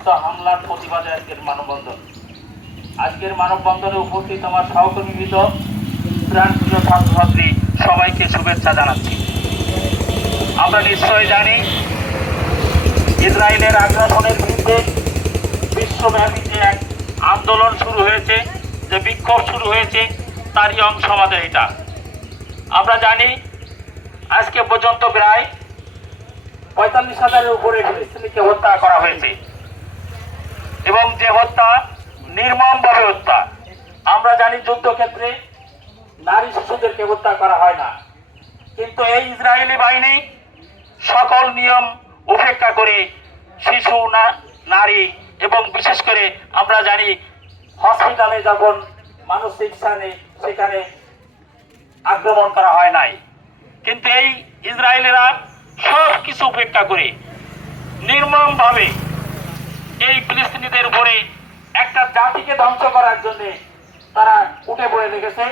পরিকল্পিত হামলার প্রতিবাদে আজকের মানববন্ধন। আজকের মানববন্ধনে উপস্থিত আমার সহকর্মীবৃন্দ, প্রাণপ্রিয় ছাত্রছাত্রী, সবাইকে শুভেচ্ছা জানাচ্ছি। আমরা নিশ্চয়ই জানি, ইসরায়েলের আগ্রাসনের বিরুদ্ধে বিশ্বব্যাপী যে এক আন্দোলন শুরু হয়েছে, যে বিক্ষোভ শুরু হয়েছে, তারই অংশ আমাদের এটা। আমরা জানি আজকে পর্যন্ত প্রায় 45,000-এর উপরে ফিলিস্তিনিকে হত্যা করা হয়েছে, এবং যে হত্যা নির্মমভাবে হত্যা। আমরা জানি যুদ্ধক্ষেত্রে নারী শিশুদেরকে হত্যা করা হয় না, কিন্তু এই ইসরায়েলি বাহিনী সকল নিয়ম উপেক্ষা করে শিশু, নারী এবং বিশেষ করে আমরা জানি হসপিটালে যখন মানুষ চিকিৎসা নেই সেখানে আক্রমণ করা হয় নাই, কিন্তু এই ইসরায়েলেরা সব কিছু উপেক্ষা করে নির্মমভাবে এই ফিলিস্তিনিদের উপরে একটা জাতিকে ধ্বংস করার জন্য তারা উঠে পড়ে লেগেছে।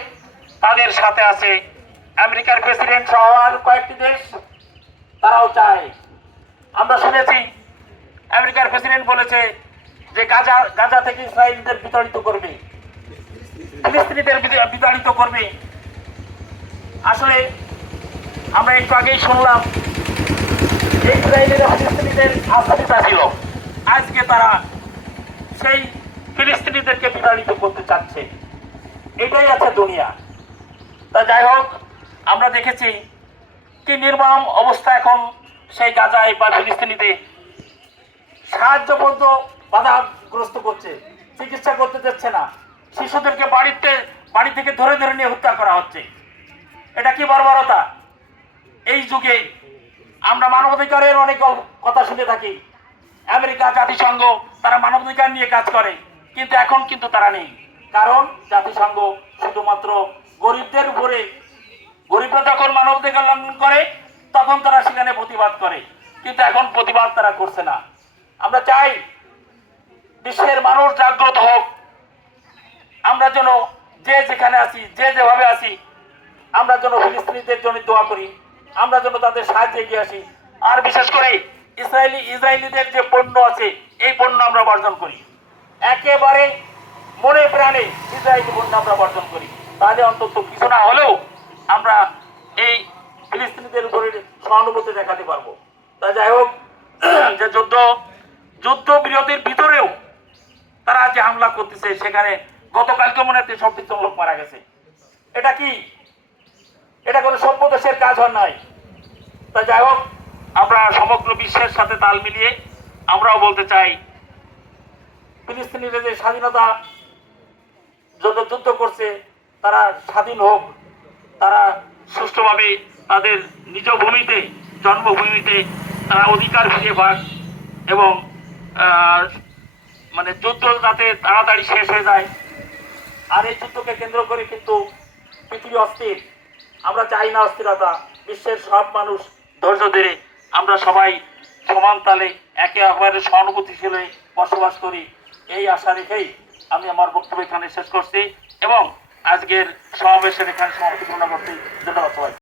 তাদের সাথে আছে আমেরিকার প্রেসিডেন্ট সহ আর কয়েকটি দেশ, তারাও চায়। আমরা শুনেছি আমেরিকার প্রেসিডেন্ট বলেছে যে গাজা থেকে ইসরায়েলদের বিতাড়িত করবে, ফিলিস্তিনিদের বিতাড়িত করবে। আসলে আমরা একটু আগেই শুনলাম ইসরায়েলের ফিলিস্তিনিদের আস্থাপিতা ছিল, আজকে তারা সেই ফিলিস্তিনিদেরকে বিতাড়িত করতে চাচ্ছে। এটাই আছে দুনিয়া। তা যাই হোক, আমরা দেখেছি কি নির্মম অবস্থা এখন সেই গাজায় বা ফিলিস্তিনিতে। সাহায্য পর্যন্ত বাধাগ্রস্ত করছে, চিকিৎসা করতে দিচ্ছে না, শিশুদেরকে বাড়ি থেকে ধরে ধরে নিয়ে হত্যা করা হচ্ছে। এটা কি বর্বরতা! এই যুগে আমরা মানবাধিকারের অনেক কথা শুনে থাকি। আমেরিকা, জাতিসংঘ, তারা মানবাধিকার নিয়ে কাজ করে, কিন্তু এখন কিন্তু তারা নেই। কারণ জাতিসংঘ শুধুমাত্র গরিবদের উপরে, গরিবরা যখন মানবাধিকার লঙ্ঘন করে তখন তারা সেখানে প্রতিবাদ করে, কিন্তু এখন প্রতিবাদ তারা করছে না। আমরা চাই বিশ্বের মানুষ জাগ্রত হোক। আমরা যেন যে যেখানে আছি, যে যেভাবে আছি, আমরা যেন ফিলিস্তিনিদের জন্য দোয়া করি, আমরা যেন তাদের সাহায্যে এগিয়ে আসি। আর বিশেষ করে ইসরায়েলিদের যে পণ্য আছে, এই পণ্য আমরা বর্জন করি, একেবারে মনে প্রাণে ইসরায়েলি পণ্য আমরা বর্জন করি। তাহলে অন্তত কিছু না হলেও আমরা এই ফিলিস্তিনিদের উপরে সহানুভূতি দেখাতে পারবো। তা যাই হোক, যে যুদ্ধ বিরতির ভিতরেও তারা যে হামলা করতেছে, সেখানে গতকালকে মনে হয় 63 জন লোক মারা গেছে। এটা কি? এটা কোনো সভ্য দেশের কাজ হয় নাই। তা যাই হোক, আমরা সমগ্র বিশ্বের সাথে তাল মিলিয়ে আমরাও বলতে চাই, ফিলিস্তিনিরা যে স্বাধীনতা জন্য যুদ্ধ করছে, তারা স্বাধীন হোক, তারা সুষ্ঠুভাবে তাদের নিজ ভূমিতে, জন্মভূমিতে তারা অধিকার ফিরে পাক, এবং মানে যুদ্ধ যাতে তাড়াতাড়ি শেষ হয়ে যায়। আর এই যুদ্ধকে কেন্দ্র করে কিন্তু পৃথিবী অস্থির। আমরা চাই না অস্থিরতা। বিশ্বের সব মানুষ ধৈর্য ধরে আমরা সবাই সমান তালে একে অপরের সহানুভূতিশীল হয়ে বসবাস করি, এই আশা রেখেই আমি আমার বক্তব্য এখানে শেষ করছি এবং আজকের সমাবেশের এখানে সমাপ্তি ঘোষণা করছি। ধন্যবাদ সবাই।